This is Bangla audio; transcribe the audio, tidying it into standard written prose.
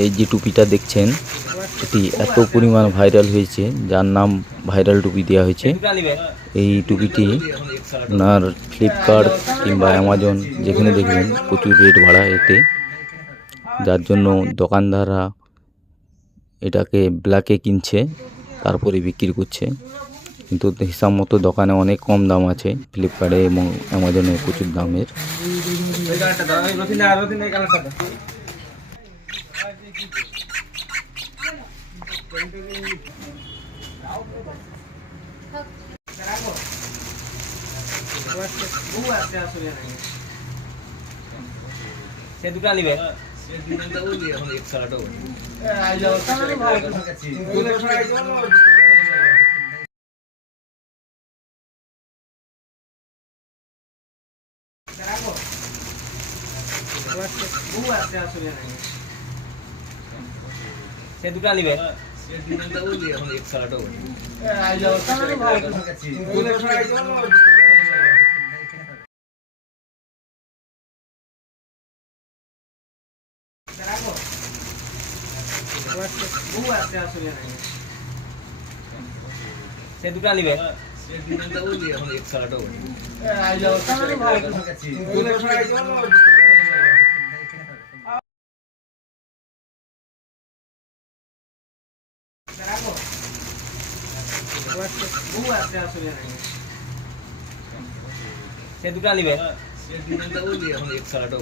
এই যে টুপিটা দেখছেন এটি এত পরিমাণ ভাইরাল হয়েছে, যার নাম ভাইরাল টুপি দেওয়া হয়েছে। এই টুপিটি আপনার ফ্লিপকার্ট কিংবা অ্যামাজন যেখানে দেখবেন প্রচুর রেট বাড়া এতে, যার জন্য দোকানদাররা এটাকে ব্ল্যাকে কিনছে তারপরে বিক্রি করছে। কিন্তু হিসাব মতো দোকানে অনেক কম দাম আছে, ফ্লিপকার্টে এবং অ্যামাজনে প্রচুর দামের। সে দুটা নিবে সে দুটা নিবে সে দুটা নিবে সে দুটা নিবে এখন 100 টাকা